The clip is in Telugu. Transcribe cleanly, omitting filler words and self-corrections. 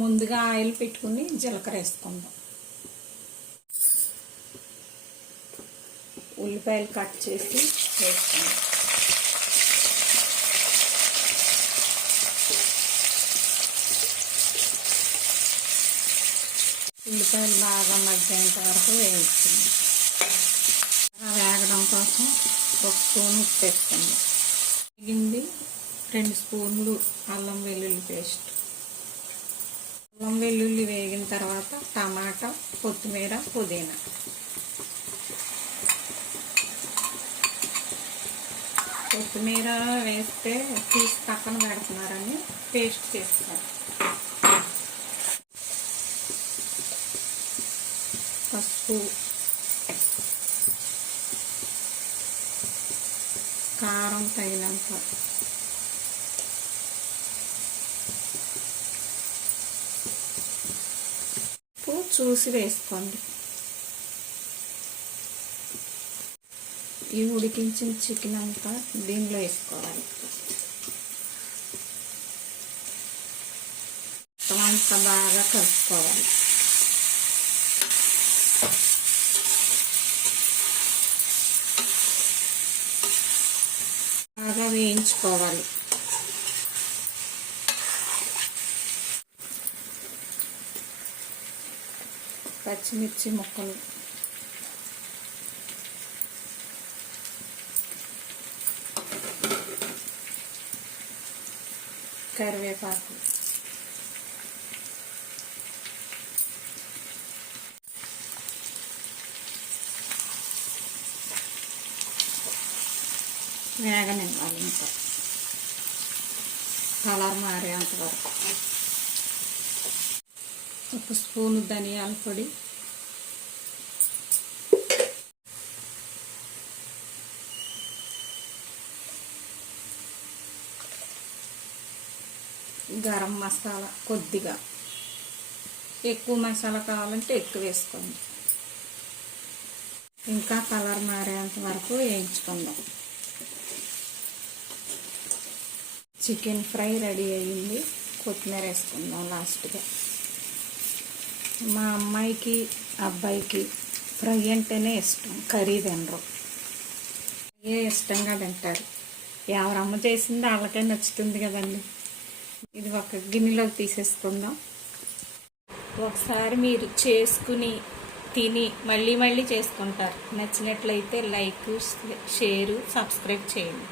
ముందుగా ఆయిల్ పెట్టుకుని జీలకర్ర వేసుకుందాం. ఉల్లిపాయలు కట్ చేసి వేసుకుందాం. ఉల్లిపాయలు బాగా మగ్గేంత వరకు వేయించుకుందాం. వేగడం కోసం ఒక స్పూన్ ఉప్పు వేసుకుందాం. వేగింది 2 స్పూన్లు అల్లం వెల్లుల్లి పేస్ట్. అల్లం వెల్లుల్లి వేగిన తర్వాత టమాటా, కొత్తిమీర, పుదీనా. కొత్తిమీర వేస్తే తీసి పక్కన పెడుతున్నారని పేస్ట్ చేస్తారు. పసుపు, కారం తగినంత, ఉప్పు చూసి వేసుకోండి. ఈ ఉడికించిన చికెన్ అంతా దీనిలో వేసుకోవాలి. అంతా బాగా కలుపుకోవాలి. బాగా వేయించుకోవాలి. పచ్చిమిర్చి ముక్కలు, కరివేపాకు, వేగనివ్వాలి. ఇంకా కలర్ మారేంత వరకు. 1 స్పూను ధనియాల పొడి, గరం మసాలా కొద్దిగా, ఎక్కువ మసాలా కావాలంటే ఎక్కువ వేసుకోండి. ఇంకా కలర్ మారేంత వరకు వేయించుకుందాం. చికెన్ ఫ్రై రెడీ అయ్యింది. కొత్తిమీర వేసుకుందాం లాస్ట్గా. మా అమ్మాయికి అబ్బాయికి ఫ్రై అంటేనే ఇష్టం, కర్రీ తినరు. ఇష్టంగా తింటారు. ఎవరమ్మ చేసింది వాళ్ళకే నచ్చుతుంది కదండి. ఇది ఒక గిన్నెలోకి తీసేసుకుందాం. ఒకసారి మీరు చేసుకుని తిని మళ్ళీ మళ్ళీ చేసుకుంటారు. నచ్చినట్లయితే లైక్, షేరు, సబ్స్క్రైబ్ చేయండి.